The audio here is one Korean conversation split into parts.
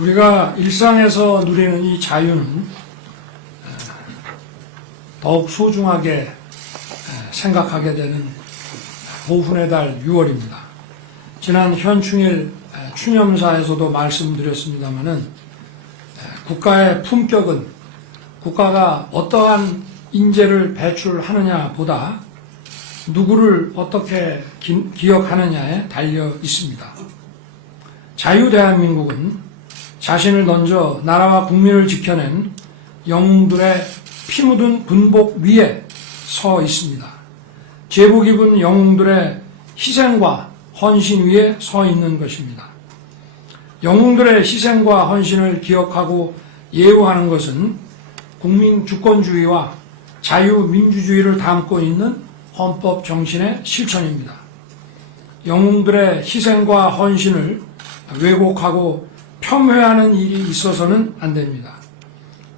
우리가 일상에서 누리는 이 자유는 더욱 소중하게 생각하게 되는 보훈의 달 6월입니다. 지난 현충일 추념사에서도 말씀드렸습니다마는 국가의 품격은 국가가 어떠한 인재를 배출하느냐 보다 누구를 어떻게 기억하느냐에 달려 있습니다. 자유대한민국은 자신을 던져 나라와 국민을 지켜낸 영웅들의 피 묻은 군복 위에 서 있습니다. 제복 입은 영웅들의 희생과 헌신 위에 서 있는 것입니다. 영웅들의 희생과 헌신을 기억하고 예우하는 것은 국민 주권주의와 자유민주주의를 담고 있는 헌법 정신의 실천입니다. 영웅들의 희생과 헌신을 왜곡하고 폄훼하는 일이 있어서는 안 됩니다.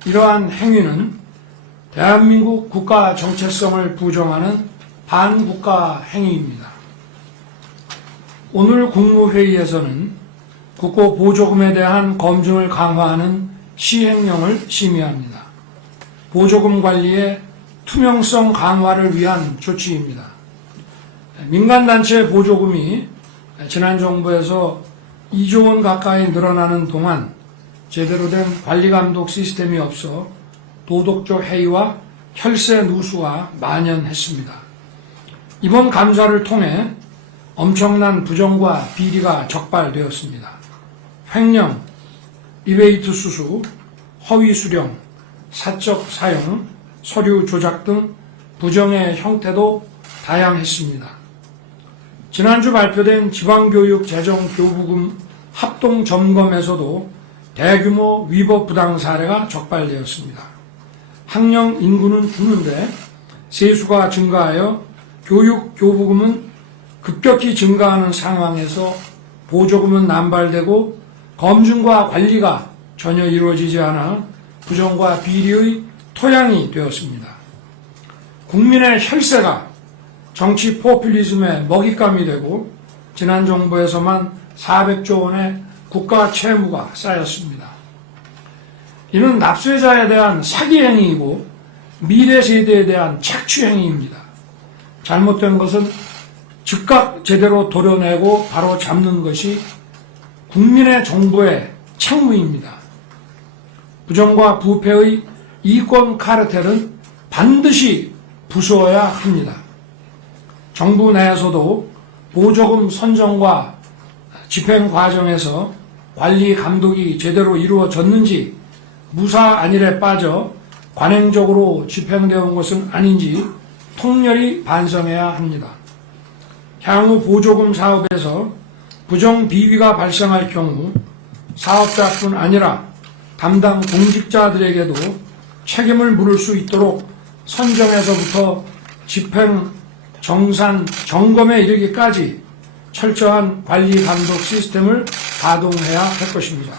이러한 행위는 대한민국 국가 정체성을 부정하는 반국가 행위입니다. 오늘 국무회의에서는 국고 보조금에 대한 검증을 강화하는 시행령을 심의합니다. 보조금 관리의 투명성 강화를 위한 조치입니다. 민간단체 보조금이 지난 정부에서 2조 원 가까이 늘어나는 동안 제대로 된 관리감독 시스템이 없어 도덕적 해이와 혈세 누수가 만연했습니다. 이번 감사를 통해 엄청난 부정과 비리가 적발되었습니다. 횡령, 리베이트 수수, 허위 수령, 사적 사용, 서류 조작 등 부정의 형태도 다양했습니다. 지난주 발표된 지방교육 재정교부금 합동점검에서도 대규모 위법 부당 사례가 적발되었습니다. 학령 인구는 주는데 세수가 증가하여 교육 교부금은 급격히 증가하는 상황에서 보조금은 남발되고 검증과 관리가 전혀 이루어지지 않아 부정과 비리의 토양이 되었습니다. 국민의 혈세가 정치 포퓰리즘의 먹잇감이 되고 지난 정부에서만 400조 원의 국가 채무가 쌓였습니다. 이는 납세자에 대한 사기 행위이고 미래 세대에 대한 착취 행위입니다. 잘못된 것은 즉각 제대로 도려내고 바로 잡는 것이 국민의 정부의 책무입니다. 부정과 부패의 이권 카르텔은 반드시 부수어야 합니다. 정부 내에서도 보조금 선정과 집행 과정에서 관리 감독이 제대로 이루어졌는지 무사 안일에 빠져 관행적으로 집행되어 온 것은 아닌지 통렬히 반성해야 합니다. 향후 보조금 사업에서 부정 비위가 발생할 경우 사업자뿐 아니라 담당 공직자들에게도 책임을 물을 수 있도록 선정에서부터 집행, 정산, 점검에 이르기까지 철저한 관리 감독 시스템을 가동해야 할 것입니다.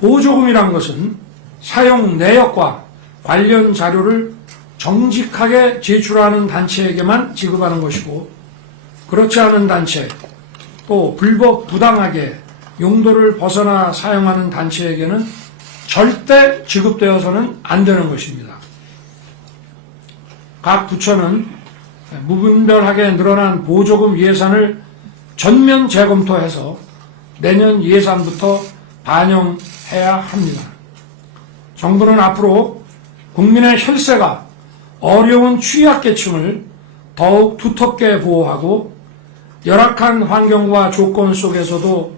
보조금이란 것은 사용 내역과 관련 자료를 정직하게 제출하는 단체에게만 지급하는 것이고 그렇지 않은 단체, 또 불법 부당하게 용도를 벗어나 사용하는 단체에게는 절대 지급되어서는 안 되는 것입니다. 각 부처는 무분별하게 늘어난 보조금 예산을 전면 재검토해서 내년 예산부터 반영해야 합니다. 정부는 앞으로 국민의 혈세가 어려운 취약계층을 더욱 두텁게 보호하고 열악한 환경과 조건 속에서도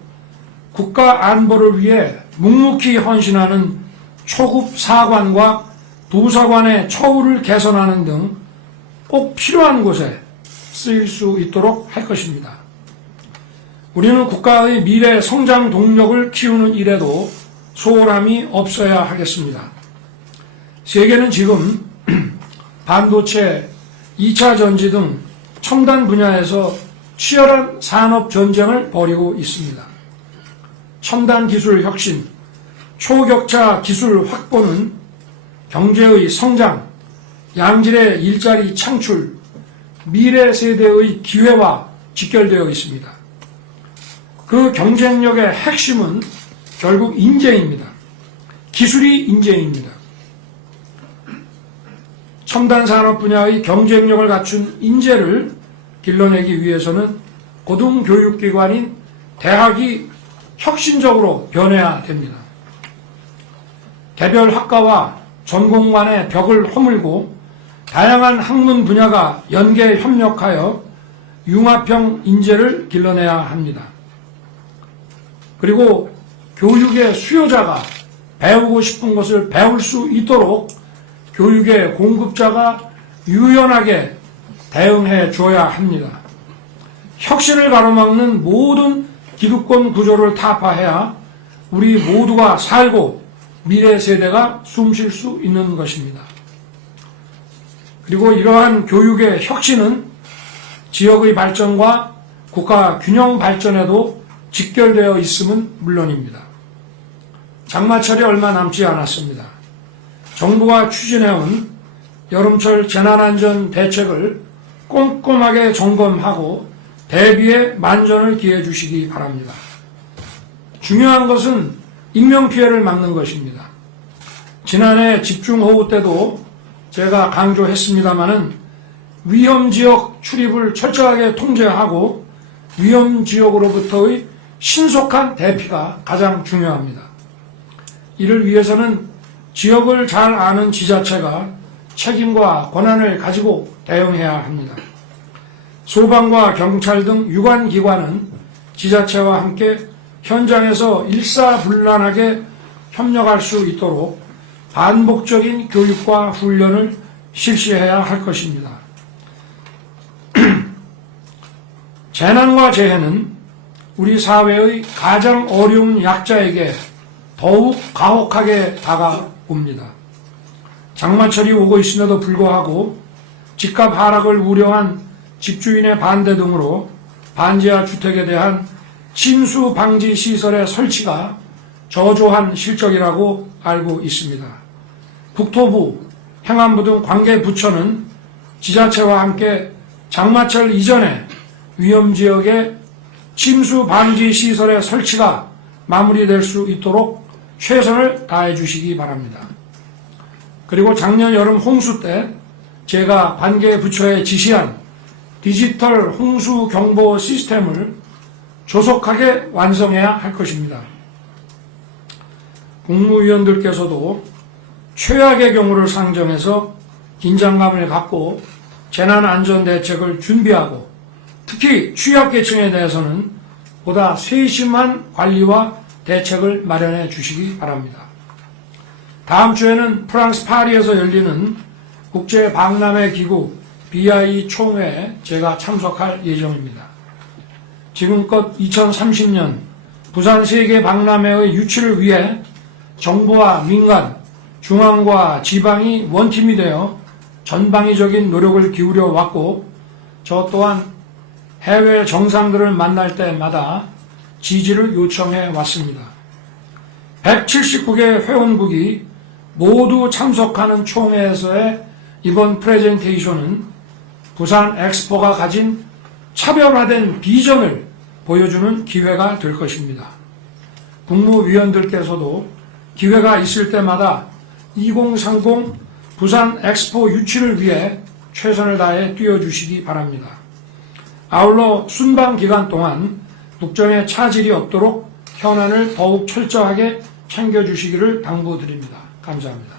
국가 안보를 위해 묵묵히 헌신하는 초급 사관과 부사관의 처우를 개선하는 등 꼭 필요한 곳에 쓰일 수 있도록 할 것입니다. 우리는 국가의 미래 성장 동력을 키우는 일에도 소홀함이 없어야 하겠습니다. 세계는 지금 반도체, 2차 전지 등 첨단 분야에서 치열한 산업 전쟁을 벌이고 있습니다. 첨단 기술 혁신, 초격차 기술 확보는 경제의 성장, 양질의 일자리 창출, 미래 세대의 기회와 직결되어 있습니다. 그 경쟁력의 핵심은 결국 인재입니다. 기술이 인재입니다. 첨단 산업 분야의 경쟁력을 갖춘 인재를 길러내기 위해서는 고등교육기관인 대학이 혁신적으로 변해야 됩니다. 개별 학과와 전공 간의 벽을 허물고 다양한 학문 분야가 연계 협력하여 융합형 인재를 길러내야 합니다. 그리고 교육의 수요자가 배우고 싶은 것을 배울 수 있도록 교육의 공급자가 유연하게 대응해 줘야 합니다. 혁신을 가로막는 모든 기득권 구조를 타파해야 우리 모두가 살고 미래 세대가 숨쉴 수 있는 것입니다. 그리고 이러한 교육의 혁신은 지역의 발전과 국가 균형 발전에도 직결되어 있음은 물론입니다. 장마철이 얼마 남지 않았습니다. 정부가 추진해온 여름철 재난안전 대책을 꼼꼼하게 점검하고 대비에 만전을 기해 주시기 바랍니다. 중요한 것은 인명피해를 막는 것입니다. 지난해 집중호우 때도 제가 강조했습니다마는 위험지역 출입을 철저하게 통제하고 위험지역으로부터의 신속한 대피가 가장 중요합니다. 이를 위해서는 지역을 잘 아는 지자체가 책임과 권한을 가지고 대응해야 합니다. 소방과 경찰 등 유관기관은 지자체와 함께 현장에서 일사불란하게 협력할 수 있도록 반복적인 교육과 훈련을 실시해야 할 것입니다. 재난과 재해는 우리 사회의 가장 어려운 약자에게 더욱 가혹하게 다가옵니다. 장마철이 오고 있음에도 불구하고 집값 하락을 우려한 집주인의 반대 등으로 반지하 주택에 대한 침수 방지 시설의 설치가 저조한 실적이라고 알고 있습니다. 국토부, 행안부 등 관계 부처는 지자체와 함께 장마철 이전에 위험지역의 침수 방지 시설의 설치가 마무리될 수 있도록 최선을 다해 주시기 바랍니다. 그리고 작년 여름 홍수 때 제가 관계 부처에 지시한 디지털 홍수 경보 시스템을 조속하게 완성해야 할 것입니다. 국무위원들께서도 최악의 경우를 상정해서 긴장감을 갖고 재난안전대책을 준비하고 특히 취약계층에 대해서는 보다 세심한 관리와 대책을 마련해 주시기 바랍니다. 다음 주에는 프랑스 파리에서 열리는 국제박람회 기구 BI 총회에 제가 참석할 예정입니다. 지금껏 2030년 부산 세계박람회의 유치를 위해 정부와 민간, 중앙과 지방이 원팀이 되어 전방위적인 노력을 기울여 왔고 저 또한 해외 정상들을 만날 때마다 지지를 요청해 왔습니다. 179개 회원국이 모두 참석하는 총회에서의 이번 프레젠테이션은 부산 엑스포가 가진 차별화된 비전을 보여주는 기회가 될 것입니다. 국무위원들께서도 기회가 있을 때마다 2030 부산 엑스포 유치를 위해 최선을 다해 뛰어주시기 바랍니다. 아울러 순방 기간 동안 국정에 차질이 없도록 현안을 더욱 철저하게 챙겨주시기를 당부드립니다. 감사합니다.